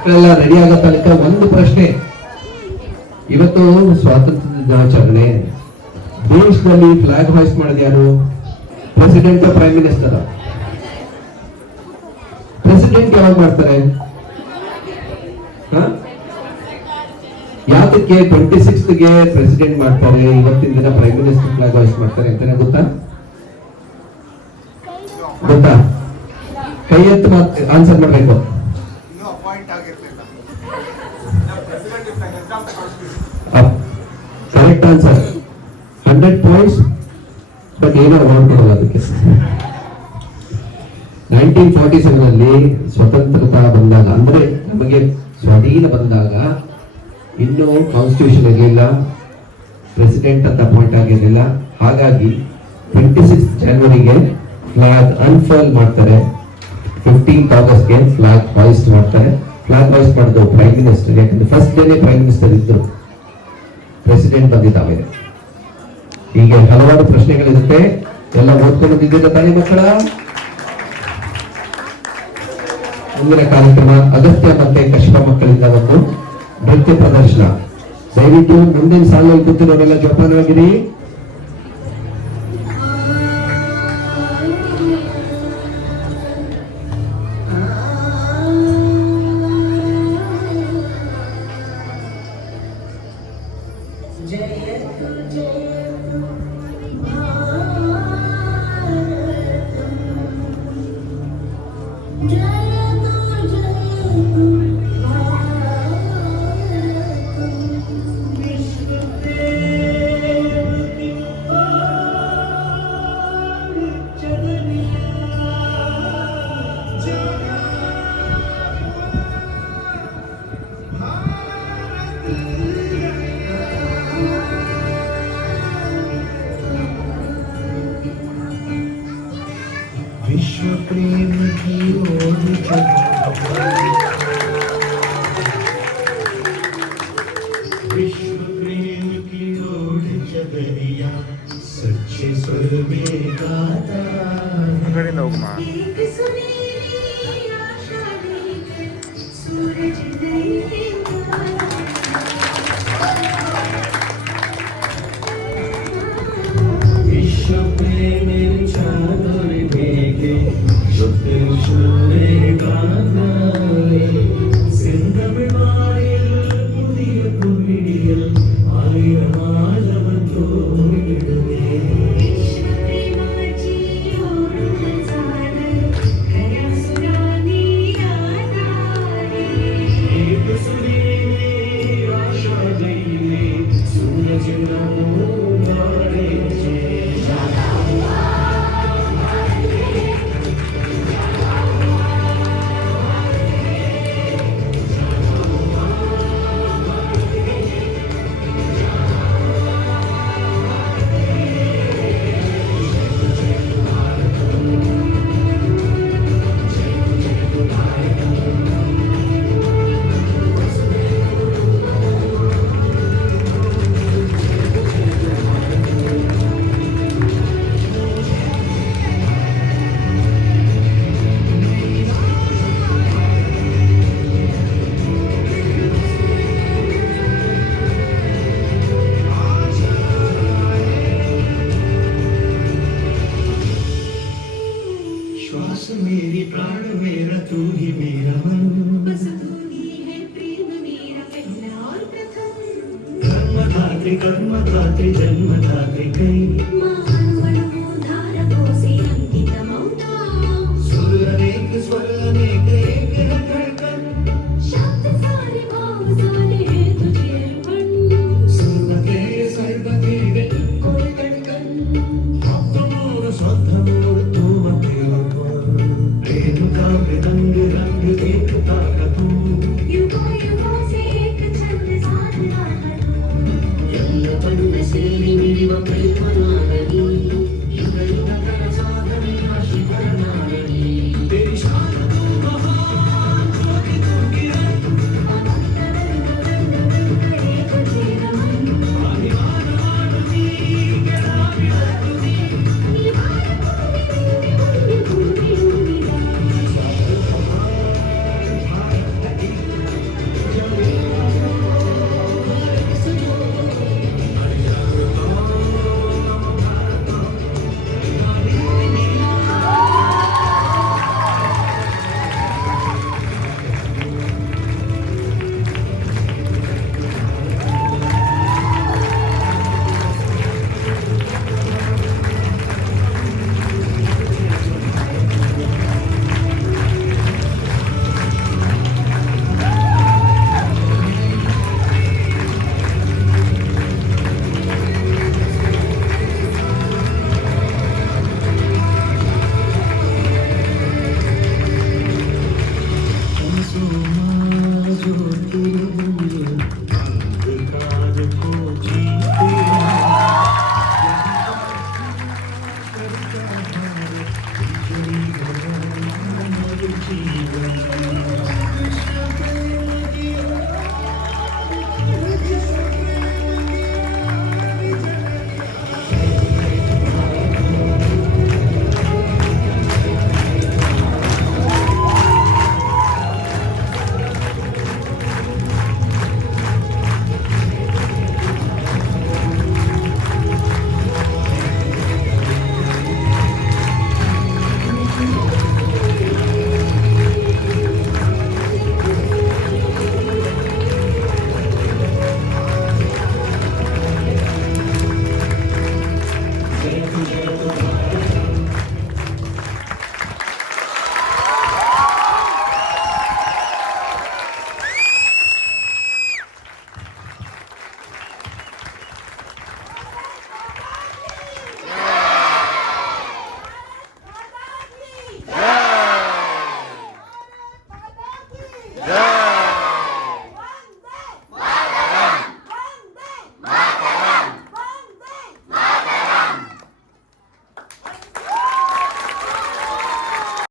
ಮಕ್ಕಳೆಲ್ಲ ರೆಡಿ ಆಗೋ ತನಕ ಒಂದು ಪ್ರಶ್ನೆ. ಇವತ್ತು ಸ್ವಾತಂತ್ರ್ಯ ದಿನಾಚರಣೆ, ದೇಶದಲ್ಲಿ ಫ್ಲಾಗ್ ಹಾಯ್ಸ್ಟ್ ಮಾಡೋದು ಯಾರು? President, prime minister? ಪ್ರೆಸಿಡೆಂಟ್ ಯಾವಾಗ ಮಾಡ್ತಾರೆ? ಯಾವ್ದಕ್ಕೆ 26ಗೆ ಪ್ರೆಸಿಡೆಂಟ್ ಮಾಡ್ತಾರೆ, ಇವತ್ತಿನ ದಿನ ಪ್ರೈಮ್ ಮಿನಿಸ್ಟರ್ ಫ್ಲಾಗ್ ಹಾಯ್ಸ್ಟ್ ಮಾಡ್ತಾರೆ ಅಂತಾನೆ ಗೊತ್ತಾ? ಕೈ ಎತ್ತು ಆನ್ಸರ್ ಮಾಡ್ಬೇಕು. Correct answer, 100 points. ಬಟ್ ಏನೋ ಅವಾರ್ಡ್ ಕೊಡೋದು ಅದಕ್ಕೆ. 1947 ಅಲ್ಲಿ ಸ್ವತಂತ್ರತಾ ಬಂದಾಗ, ಅಂದ್ರೆ ನಮಗೆ ಸ್ವಾಧೀನ ಬಂದಾಗ ಇನ್ನು ಕಾನ್ಸ್ಟಿಟ್ಯೂಷನ್ ಇರಲಿಲ್ಲ, ಪ್ರೆಸಿಡೆಂಟ್ ಅಂತ ಅಪಾಯಿಂಟ್ ಆಗಿರಲಿಲ್ಲ. ಹಾಗಾಗಿ 26 ಜನವರಿಗೆ ಫ್ಲಾಗ್ ಅನ್ಫರ್ಲ್ ಮಾಡ್ತಾರೆ, 15th ಆಗಸ್ಟ್ಗೆ ಫ್ಲಾಗ್ ಹಾಯ್ಸ್ಟ್ ಮಾಡ್ತಾರೆ. ಫ್ಲಾಗ್ ಹಾಯ್ಸ್ಟ್ ಮಾಡೋದು ಪ್ರೈಮ್ ಮಿನಿಸ್ಟರ್, ಯಾಕಂದ್ರೆ ಫಸ್ಟ್ ಡೇನೆ ಪ್ರೈಮ್ ಮಿನಿಸ್ಟರ್ ಇದ್ರು, ಪ್ರೆಸಿಡೆಂಟ್ ಬಂದಿದ್ದಾವೆ. ಹೀಗೆ ಹಲವಾರು ಪ್ರಶ್ನೆಗಳಿರುತ್ತೆ. ಎಲ್ಲ ಓದ್ಕೊಂಡಿದ್ದೀರ ತಾನೇ ಮಕ್ಕಳ? ಮುಂದಿನ ಕಾರ್ಯಕ್ರಮ ಅಗತ್ಯ ಮತ್ತೆ ಕಶ್ಯಪ ಮಕ್ಕಳಿಂದ ಒಂದು ನೃತ್ಯ ಪ್ರದರ್ಶನ. ದಯವಿಟ್ಟು ಮುಂದಿನ ಸಾಲಲ್ಲಿ ಕೂತಿರೋರೆಲ್ಲ ಜೋಪಾನವಾಗಿರಿ. विश्व प्रेम की ओर विश्व प्रेम की ओर चदरिया सच्चे स्वर में गाता सूरज विश्व प्रेम चादर भेगे मेरी प्राण मेरा तू ही मेरा मन, बस तू ही है प्रेम मेरा पहला और प्रथम। कर्म धात्री जन्म धात्री कई